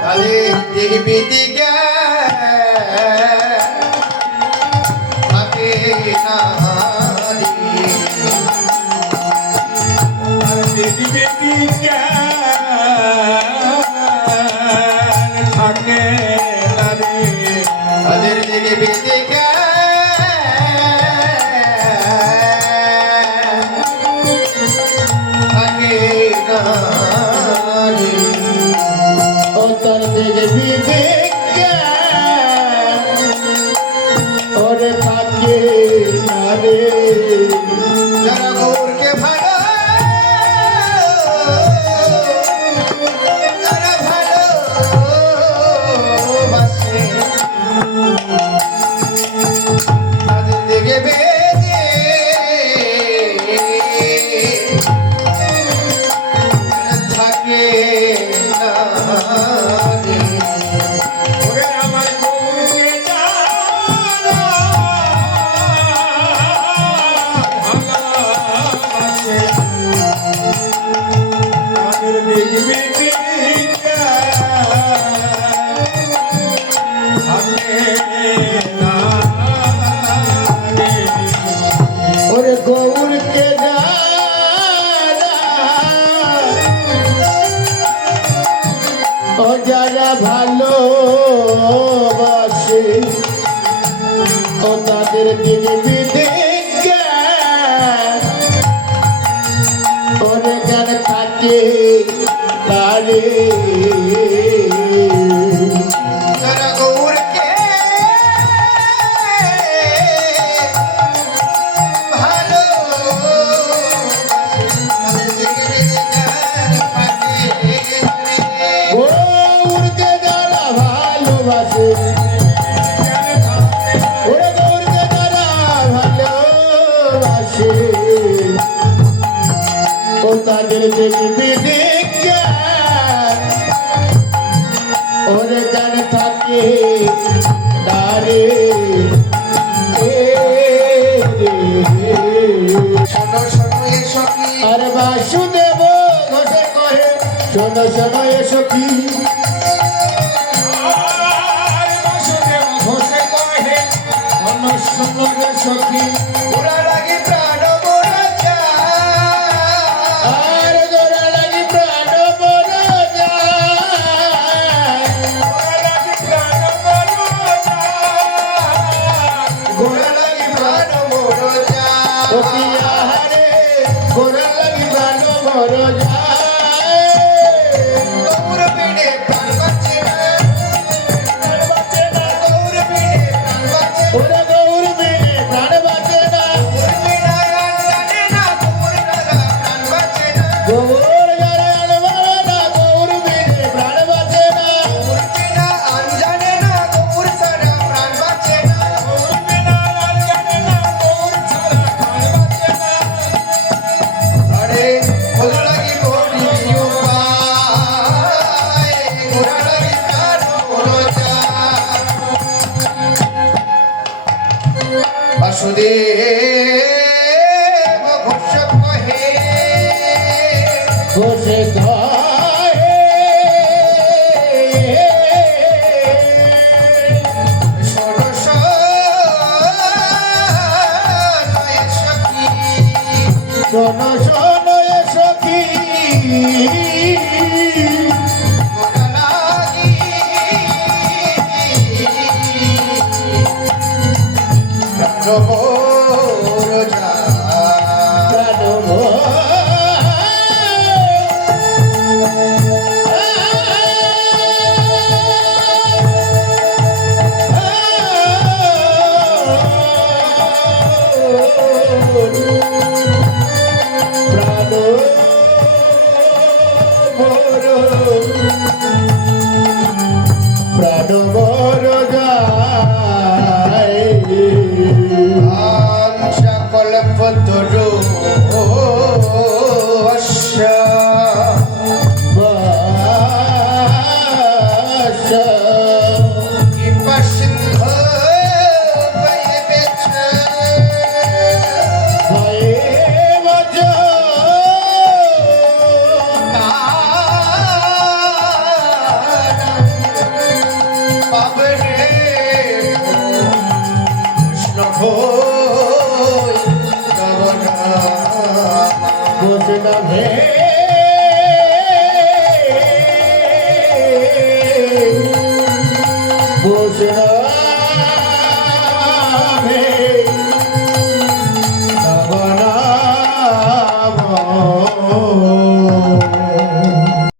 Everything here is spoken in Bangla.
তাদের দেখবি দিকে থাকে না দেখবি দিকে থাকে না রে তাদের দেখবি দিকে থাকে না ও তার দেখবি দিকে ওরে থাকে না রে যারা গৌরকে ভালো যারা ভালোবাসে তাদের দেখে বেঁধে থাকে না রে। ওরে আমার গৌরকে ভালোবাসে তাদের দেখবি দিকে থাকে না রে ওরে গৌরকে ও যারা ভালোবাসে ও তাদের দিবি দিকে ওরে যেন থাকে তারে যারা গৌরকে গৌরকে যারা ভালোবাসে ওরে গৌরকে যারা ভালোবাসে ও তাদের দেখবি দিকে ওরে জান থাকে তারে শোনো শোনো এসো কি আর বাসুদেব ঘোষে কহে শোনো শোনো এসো কি সখী ওরা লাগি প্রাণ মোরা যায় আর ওরা লাগি প্রাণ মোরা যায় গোরা লাগি প্রাণ মোরা যায় ও পিয়া রে গোরা লাগি প্রাণ মোরা যায় গৌর বিনে প্রাণ বাঁচে না গৌর বিনে প্রাণ বাঁচে ওরে গৌর বিনে প্রাণ বাঁচে না গৌর বিনা জানে না গৌর দ্বারা প্রাণ বাঁচে না গৌর যারা জানে না গৌর বিনে প্রাণ বাঁচে না গৌর বিনা জানে না গৌর ছাড়া প্রাণ বাঁচে না গৌর বিনা জানে না গৌর ছাড়া প্রাণ বাঁচে না আরে ওরা লাগি গৌরী উপায় ওরা লাগি প্রাণ মোরা যায় বাসুদেব ঘোষ কহে ঘোষ কহে শোনো শোনো এসো কি শোনো শোনো এসো কি গোটা লাগি প্রাণ মোর যায় প্রাণ মোর প্রাণ মোর প্রাণ মোর যায় আচ্ছা কল্পতরু না ভে বসে না